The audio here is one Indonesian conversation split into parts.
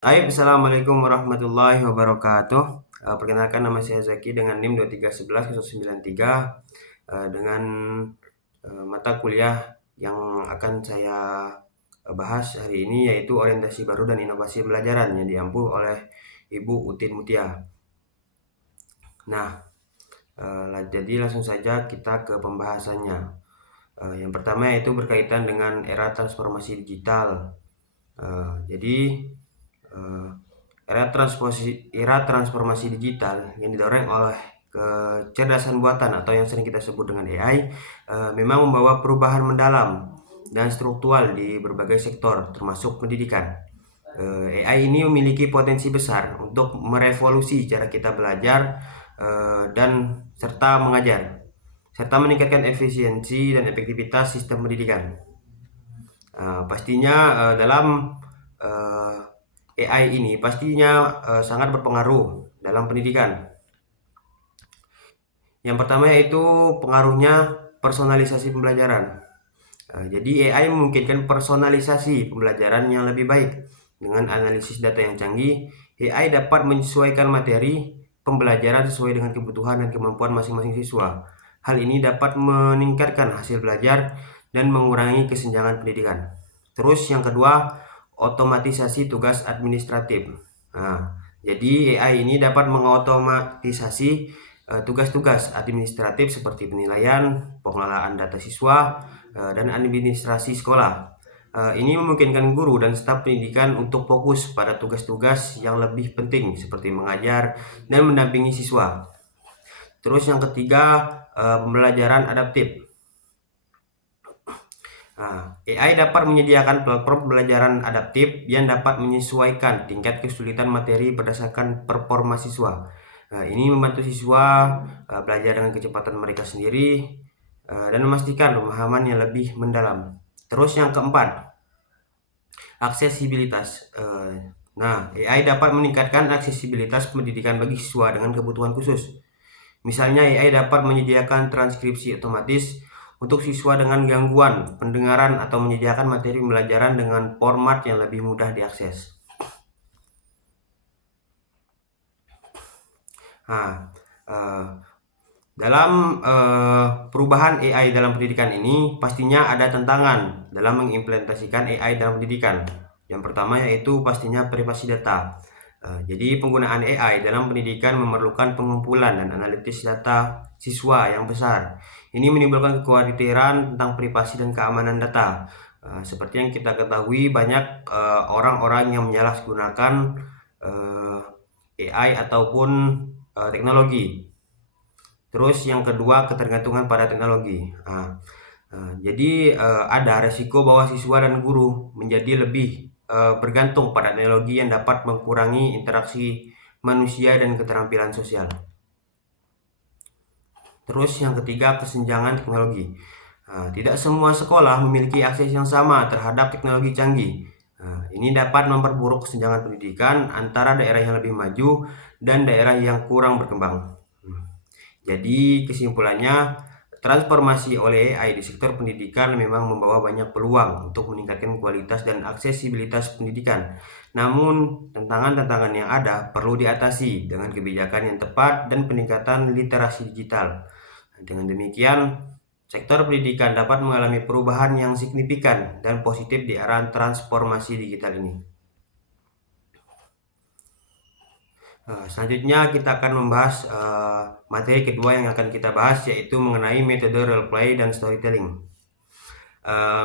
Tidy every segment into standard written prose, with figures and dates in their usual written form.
Assalamualaikum warahmatullahi wabarakatuh. Perkenalkan, nama saya Zaki dengan NIM 2311093 dengan mata kuliah yang akan saya bahas hari ini yaitu orientasi baru dan inovasi pembelajaran yang diampu oleh Ibu Utin Mutia. Nah, jadi langsung saja kita ke pembahasannya. Yang pertama yaitu berkaitan dengan era transformasi digital. Jadi era transformasi digital yang didorong oleh kecerdasan buatan atau yang sering kita sebut dengan AI memang membawa perubahan mendalam dan struktural di berbagai sektor termasuk pendidikan. AI ini memiliki potensi besar untuk merevolusi cara kita belajar dan serta mengajar, serta meningkatkan efisiensi dan efektivitas sistem pendidikan. Pastinya dalam AI ini pastinya sangat berpengaruh dalam pendidikan. Yang pertama yaitu pengaruhnya personalisasi pembelajaran. Jadi AI memungkinkan personalisasi pembelajaran yang lebih baik. Dengan analisis data yang canggih, AI dapat menyesuaikan materi pembelajaran sesuai dengan kebutuhan dan kemampuan masing-masing siswa. Hal ini dapat meningkatkan hasil belajar dan mengurangi kesenjangan pendidikan. Terus yang kedua, otomatisasi tugas administratif. Jadi AI ini dapat mengotomatisasi tugas-tugas administratif seperti penilaian, pengelolaan data siswa, dan administrasi sekolah. Ini memungkinkan guru dan staf pendidikan untuk fokus pada tugas-tugas yang lebih penting seperti mengajar dan mendampingi siswa. Terus yang ketiga, pembelajaran adaptif. AI dapat menyediakan platform pembelajaran adaptif yang dapat menyesuaikan tingkat kesulitan materi berdasarkan performa siswa. Ini membantu siswa belajar dengan kecepatan mereka sendiri dan memastikan pemahaman yang lebih mendalam. Terus yang keempat, aksesibilitas. AI dapat meningkatkan aksesibilitas pendidikan bagi siswa dengan kebutuhan khusus. Misalnya AI dapat menyediakan transkripsi otomatis untuk siswa dengan gangguan pendengaran atau menyediakan materi pembelajaran dengan format yang lebih mudah diakses. Dalam perubahan AI dalam pendidikan ini pastinya ada tantangan dalam mengimplementasikan AI dalam pendidikan. Yang pertama yaitu pastinya privasi data. Jadi penggunaan AI dalam pendidikan memerlukan pengumpulan dan analisis data siswa yang besar. Ini menimbulkan kekhawatiran tentang privasi dan keamanan data. Seperti yang kita ketahui, banyak orang-orang yang menyalahgunakan AI ataupun teknologi. Terus yang kedua, ketergantungan pada teknologi. Jadi ada resiko bahwa siswa dan guru menjadi lebih bergantung pada teknologi yang dapat mengurangi interaksi manusia dan keterampilan sosial. Terus yang ketiga, kesenjangan teknologi. Tidak semua sekolah memiliki akses yang sama terhadap teknologi canggih. Ini dapat memperburuk kesenjangan pendidikan antara daerah yang lebih maju dan daerah yang kurang berkembang. Jadi kesimpulannya, transformasi oleh AI di sektor pendidikan memang membawa banyak peluang untuk meningkatkan kualitas dan aksesibilitas pendidikan. Namun, tantangan-tantangan yang ada perlu diatasi dengan kebijakan yang tepat dan peningkatan literasi digital. Dengan demikian, sektor pendidikan dapat mengalami perubahan yang signifikan dan positif di era transformasi digital ini. Selanjutnya kita akan membahas materi kedua yang akan kita bahas, yaitu mengenai metode role play dan storytelling.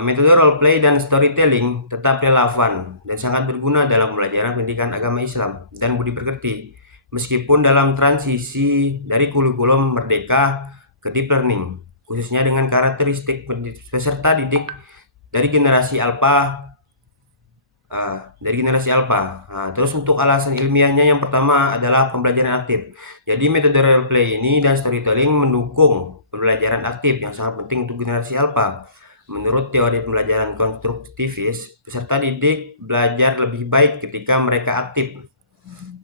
Metode role play dan storytelling tetap relevan dan sangat berguna dalam pembelajaran pendidikan agama Islam dan budi pekerti, meskipun dalam transisi dari kurikulum merdeka ke deep learning, khususnya dengan karakteristik peserta didik dari generasi alpha. Terus untuk alasan ilmiahnya, yang pertama adalah pembelajaran aktif. Jadi metode role play ini dan storytelling mendukung pembelajaran aktif yang sangat penting untuk generasi alpha. Menurut teori pembelajaran konstruktivis, peserta didik belajar lebih baik ketika mereka aktif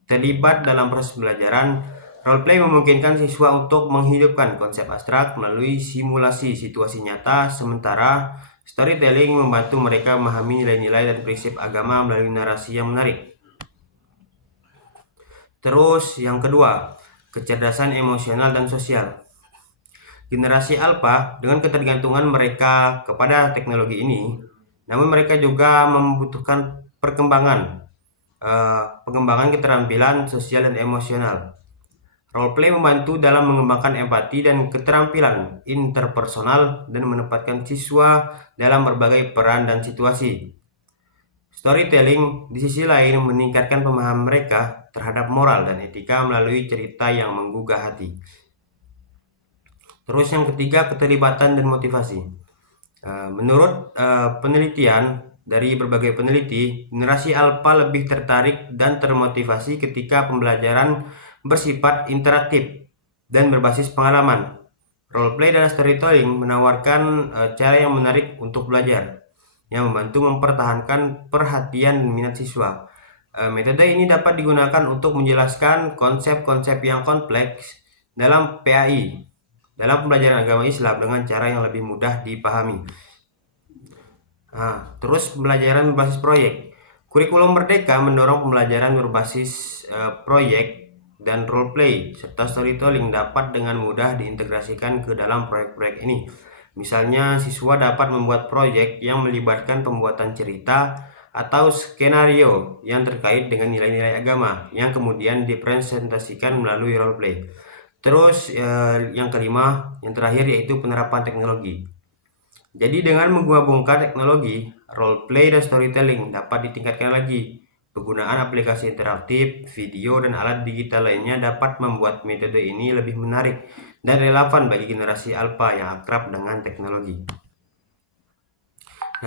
terlibat dalam proses pembelajaran. Role play memungkinkan siswa untuk menghidupkan konsep abstrak melalui simulasi situasi nyata, sementara storytelling membantu mereka memahami nilai-nilai dan prinsip agama melalui narasi yang menarik. Terus yang kedua, kecerdasan emosional dan sosial. Generasi Alpha dengan ketergantungan mereka kepada teknologi ini, namun mereka juga membutuhkan pengembangan keterampilan sosial dan emosional. Roleplay membantu dalam mengembangkan empati dan keterampilan interpersonal dan menempatkan siswa dalam berbagai peran dan situasi. Storytelling di sisi lain meningkatkan pemahaman mereka terhadap moral dan etika melalui cerita yang menggugah hati. Terus yang ketiga, keterlibatan dan motivasi. Menurut penelitian dari berbagai peneliti, generasi Alpha lebih tertarik dan termotivasi ketika pembelajaran bersifat interaktif dan berbasis pengalaman. Roleplay dan storytelling menawarkan cara yang menarik untuk belajar, yang membantu mempertahankan perhatian dan minat siswa. Metode ini dapat digunakan untuk menjelaskan konsep-konsep yang kompleks dalam PAI, dalam pembelajaran agama Islam dengan cara yang lebih mudah dipahami. Terus pembelajaran berbasis proyek. Kurikulum Merdeka mendorong pembelajaran berbasis proyek dan roleplay serta storytelling dapat dengan mudah diintegrasikan ke dalam proyek-proyek ini. Misalnya, siswa dapat membuat proyek yang melibatkan pembuatan cerita atau skenario yang terkait dengan nilai-nilai agama yang kemudian dipresentasikan melalui roleplay. Terus yang kelima, yang terakhir yaitu penerapan teknologi. Jadi dengan menggabungkan teknologi, roleplay dan storytelling dapat ditingkatkan lagi. Penggunaan aplikasi interaktif, video, dan alat digital lainnya dapat membuat metode ini lebih menarik dan relevan bagi generasi Alpha yang akrab dengan teknologi.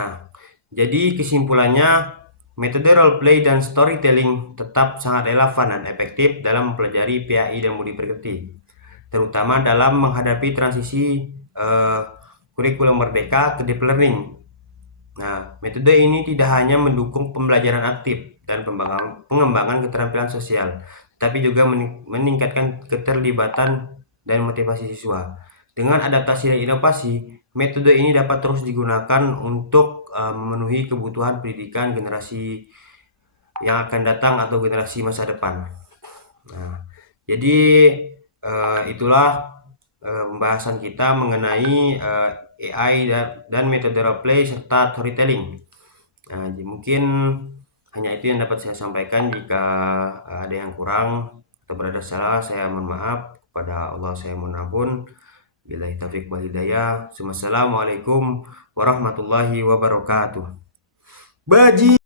Nah, jadi kesimpulannya, metode roleplay dan storytelling tetap sangat relevan dan efektif dalam mempelajari PAI dan budi pekerti, terutama dalam menghadapi transisi kurikulum Merdeka ke deep learning. Nah, metode ini tidak hanya mendukung pembelajaran aktif dan pengembangan keterampilan sosial, tapi juga meningkatkan keterlibatan dan motivasi siswa. Dengan adaptasi dan inovasi, metode ini dapat terus digunakan untuk memenuhi kebutuhan pendidikan generasi yang akan datang atau generasi masa depan. Nah, jadi itulah pembahasan kita mengenai AI dan metode roleplay serta storytelling. Nah, mungkin hanya itu yang dapat saya sampaikan. Jika ada yang kurang atau berada salah, saya mohon maaf. Kepada Allah saya mohon ampun. Billahi taufiq wal hidayah. Wassalamualaikum warahmatullahi wabarakatuh. Baji.